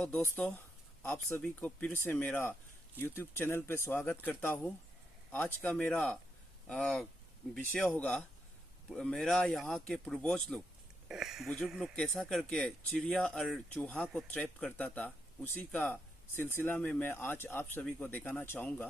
Hello दोस्तों, आप सभी को फिर से मेरा YouTube चैनल पे स्वागत करता हूँ। आज का मेरा विषय होगा मेरा यहाँ के पूर्वज लोग, बुजुर्ग लोग कैसा करके चिड़िया और चूहा को ट्रैप करता था। उसी का सिलसिला में मैं आज आप सभी को दिखाना चाहूँगा।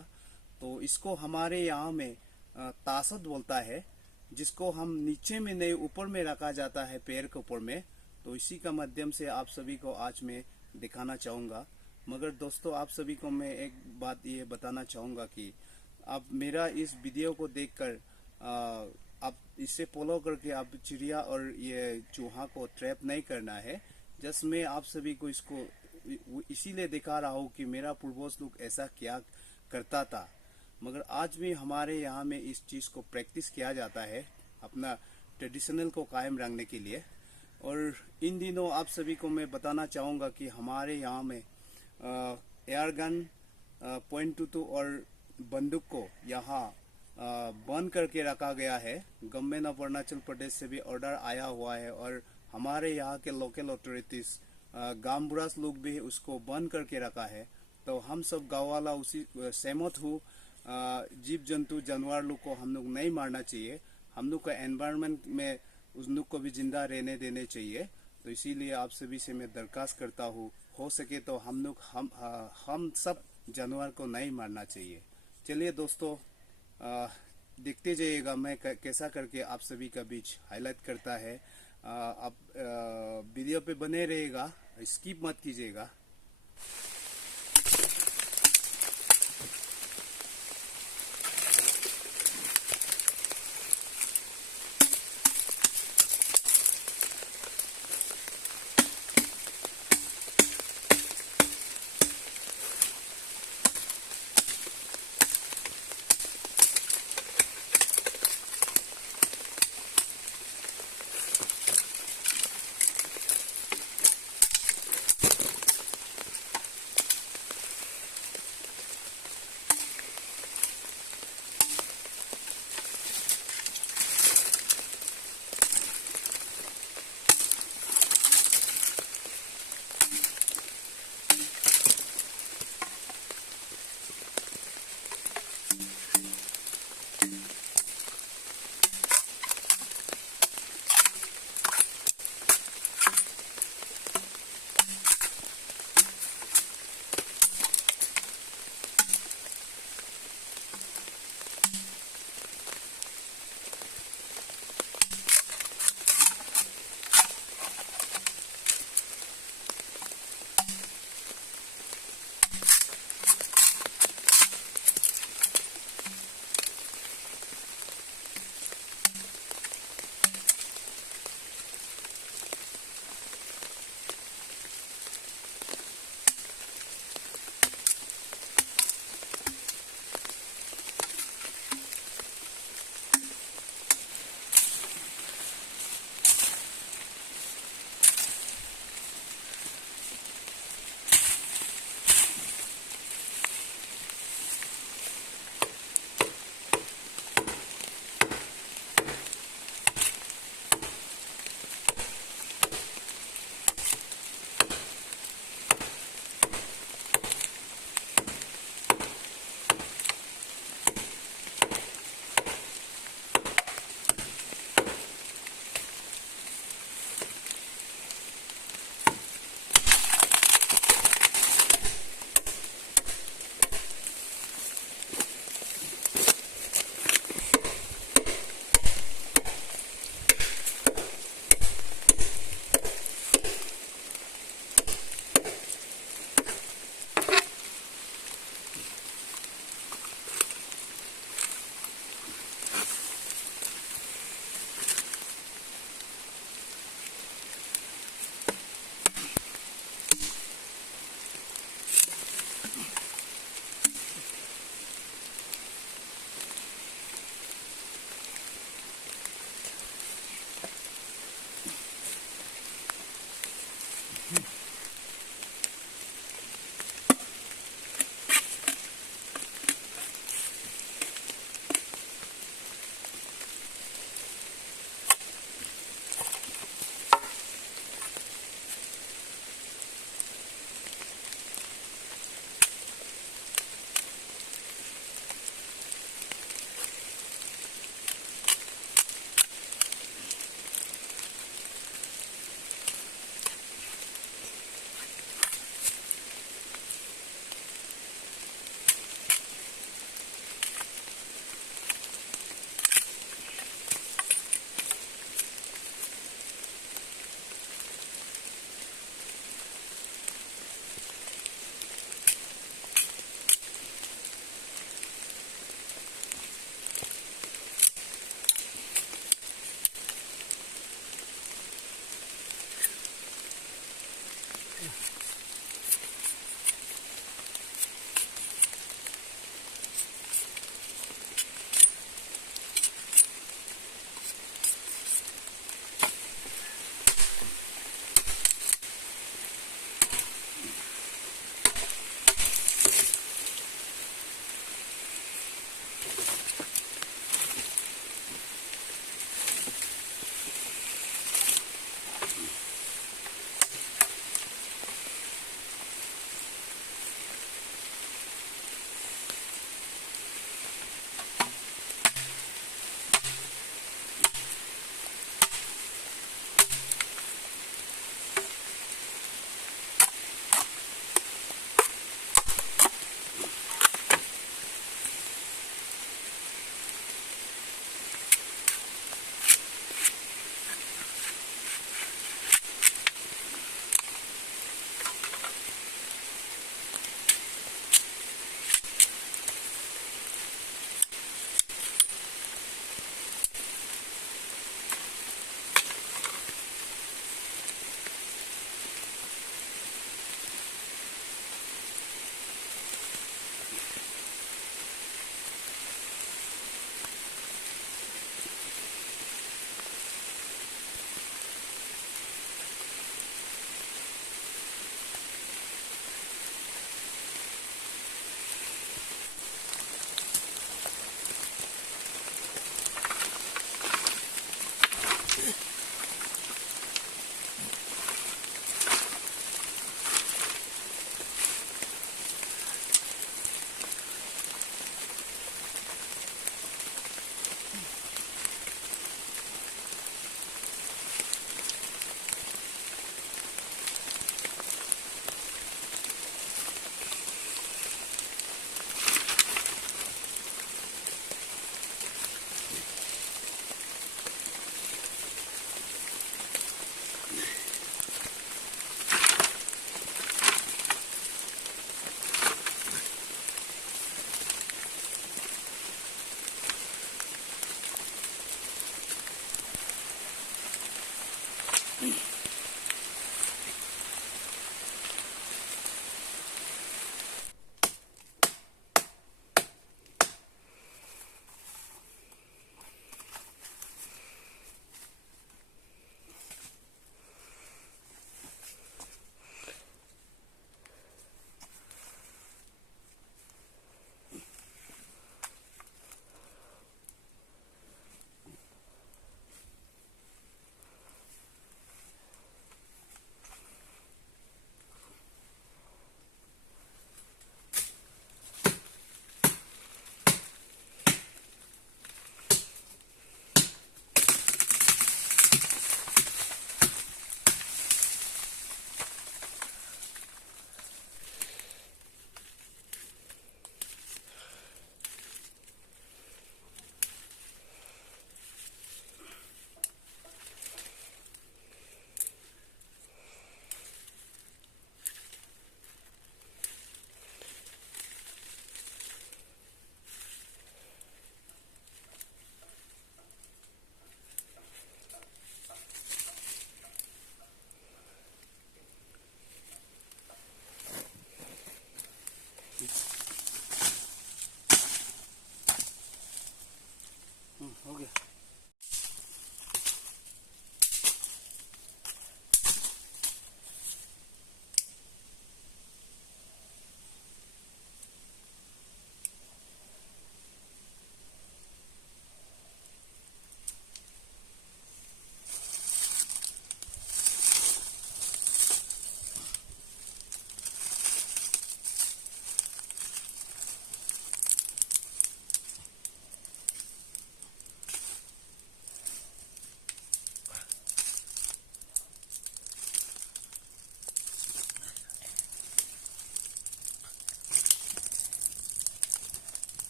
तो इसको हमारे यहाँ में तासत बोलता है, जिसको हम नीचे में नहीं ऊपर में रखा जाता है, पैर के ऊपर में। तो इसी का माध्यम से आप सभी को आज मैं दिखाना चाहूँगा। मगर दोस्तों, आप सभी को मैं एक बात ये बताना चाहूँगा कि आप मेरा इस वीडियो को देखकर आप इससे फॉलो करके आप चिड़िया और ये चूहा को ट्रैप नहीं करना है। जस्ट मैं आप सभी को इसको इसीलिए दिखा रहा हूँ कि मेरा पूर्वज लोग ऐसा क्या करता था। मगर आज भी हमारे यहाँ में इस चीज़ को प्रैक्टिस किया जाता है, अपना ट्रेडिशनल को कायम रखने के लिए। और इन दिनों आप सभी को मैं बताना चाहूँगा कि हमारे यहाँ में एयर गन .22 और बंदूक को यहाँ बंद करके रखा गया है। गवर्नमेंट ऑफ अरुणाचल प्रदेश से भी ऑर्डर आया हुआ है और हमारे यहाँ के लोकल अथॉरिटीज गांव बुरास लोग भी उसको बंद करके रखा है। तो हम सब गाँव वाला उसी सहमत हूँ। जीव जंतु जानवर लोग को हम लोग नहीं मारना चाहिए। हम लोग का एनवायरनमेंट में उस लोग को भी जिंदा रहने देने चाहिए। तो इसीलिए आप सभी से मैं दरखास्त करता हूँ, हो सके तो हम सब जानवर को नहीं मारना चाहिए। चलिए दोस्तों, देखते जाइएगा मैं कैसा करके आप सभी का बीच हाईलाइट करता है। आप वीडियो पे बने रहेगा, स्किप मत कीजिएगा।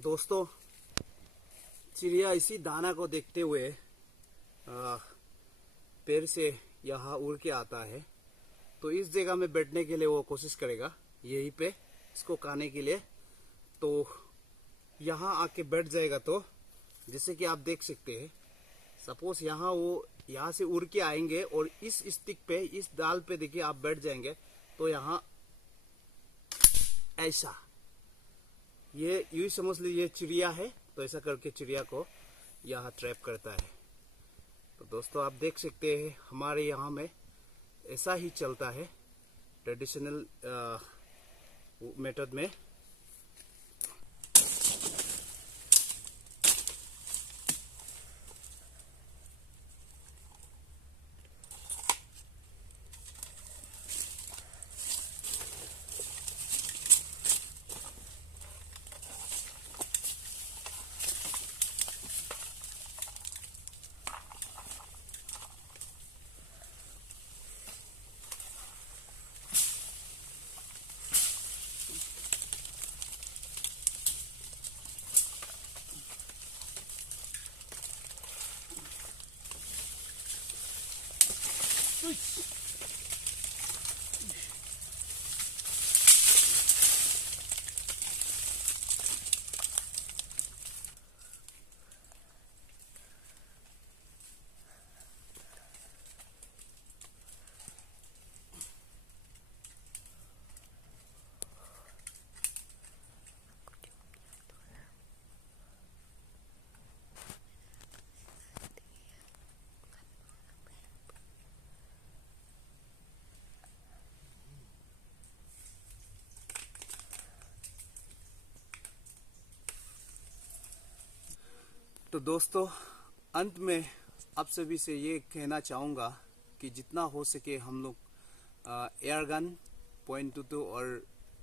दोस्तों, चिड़िया इसी दाना को देखते हुए पेड़ से यहाँ उड़ के आता है। तो इस जगह में बैठने के लिए वो कोशिश करेगा, यहीं पे इसको खाने के लिए। तो यहाँ आके बैठ जाएगा। तो जैसे कि आप देख सकते हैं, सपोज यहाँ वो यहाँ से उड़ के आएंगे और इस स्टिक पे, इस डाल पे देखिए आप बैठ जाएंगे। तो यहाँ ऐसा, ये यूं समझ लीजिए चिड़िया है। तो ऐसा करके चिड़िया को यहाँ ट्रैप करता है। तो दोस्तों, आप देख सकते हैं हमारे यहाँ में ऐसा ही चलता है ट्रेडिशनल मेथड में। तो दोस्तों, अंत में आप सभी से ये कहना चाहूँगा कि जितना हो सके हम लोग एयर गन, .22 और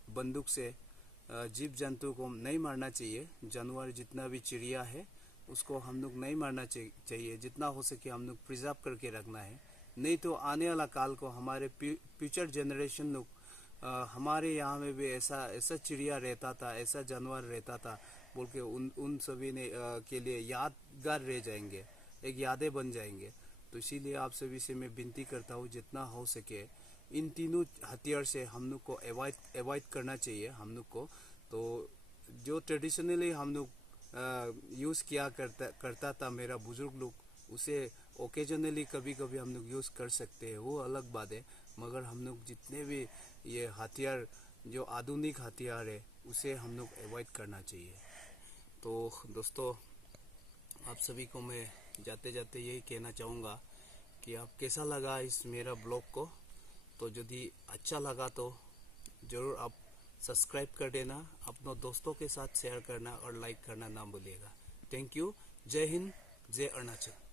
बंदूक से जीव जंतु को नहीं मारना चाहिए। जानवर जितना भी चिड़िया है उसको हम लोग नहीं मारना चाहिए। जितना हो सके हम लोग प्रिजर्व करके रखना है। नहीं तो आने वाला काल को हमारे फ्यूचर जनरेशन लोग हमारे यहाँ में भी ऐसा चिड़िया रहता था, ऐसा जानवर रहता था बोल के उन सभी ने के लिए यादगार रह जाएंगे, एक यादें बन जाएंगे। तो इसीलिए आप सभी से मैं विनती करता हूँ, जितना हो सके इन तीनों हथियार से हम लोग को अवॉइड करना चाहिए हम लोग को। तो जो ट्रेडिशनली हम लोग यूज़ किया करता था मेरा बुजुर्ग लोग, उसे ओकेजनली कभी कभी हम लोग यूज़ कर सकते हैं, वो अलग बात है। मगर हम लोग जितने भी ये हथियार, जो आधुनिक हथियार है, उसे हम लोग अवॉइड करना चाहिए। तो दोस्तों, आप सभी को मैं जाते जाते यही कहना चाहूँगा कि आप कैसा लगा इस मेरा ब्लॉग को। तो यदि अच्छा लगा तो ज़रूर आप सब्सक्राइब कर देना, अपनों दोस्तों के साथ शेयर करना और लाइक करना ना भूलिएगा। Thank you. जय हिंद, जय अरुणाचल।